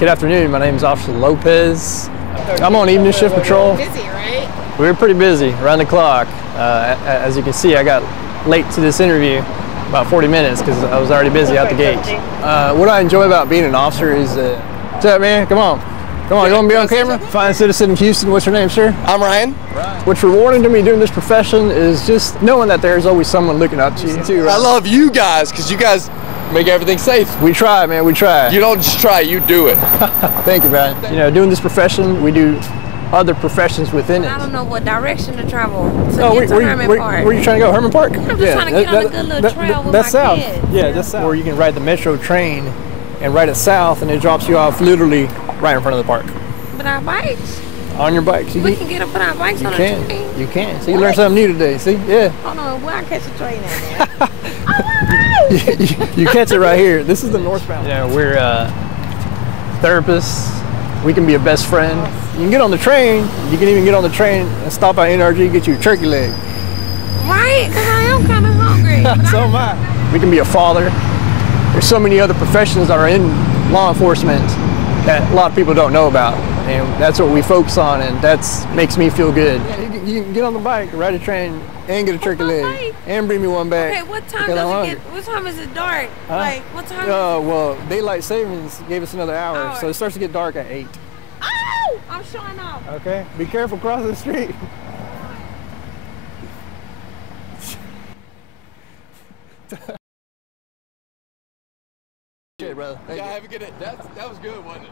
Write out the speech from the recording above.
Good afternoon, my name is Officer Lopez. I'm on evening shift patrol. Busy, right? We're pretty busy, around the clock. As you can see, I got late to this interview, about 40 minutes, because I was already busy out the gate. What I enjoy about being an officer is, what's up, man? Come on, you want to be on camera? Fine citizen of Houston, what's your name, sir? I'm Ryan. What's rewarding to me doing this profession is just knowing that there's always someone looking up to you, too. Right? I love you guys, because you guys make everything safe. We try, man, we try. You don't just try, you do it. Thank you, man. You know, doing this profession, we do other professions within it. I don't know what direction to travel to Oh, get to Herman Park. Where are you trying to go? Herman Park? I'm just trying to get on a good little trail with that's my south. kids. Yeah, that's south. Or you can ride the Metro train and ride it south, and it drops you off literally right in front of the park. But our bikes. On your bikes. We can get up on our bikes on a train. You can. See, you learned something new today. See? Yeah. Hold on, where I catch a train at, man? you catch it right here. This is the northbound. You know, we're therapists. We can be a best friend. You can get on the train. You can even get on the train and stop at NRG, get you a turkey leg. Right? Because I am kind of hungry. So am I. We can be a father. There's so many other professions that are in law enforcement that a lot of people don't know about. And that's what we focus on, and that makes me feel good. Yeah, you can get on the bike, ride a train, and get a turkey leg, and bring me one back. Okay, what time does it get? What time is it dark? Huh? Like, what time? Well, daylight savings gave us another hour, so it starts to get dark at 8. Oh, I'm showing off. Okay, be careful crossing the street. Shit, brother. Yeah, have a good day. That was good, wasn't it?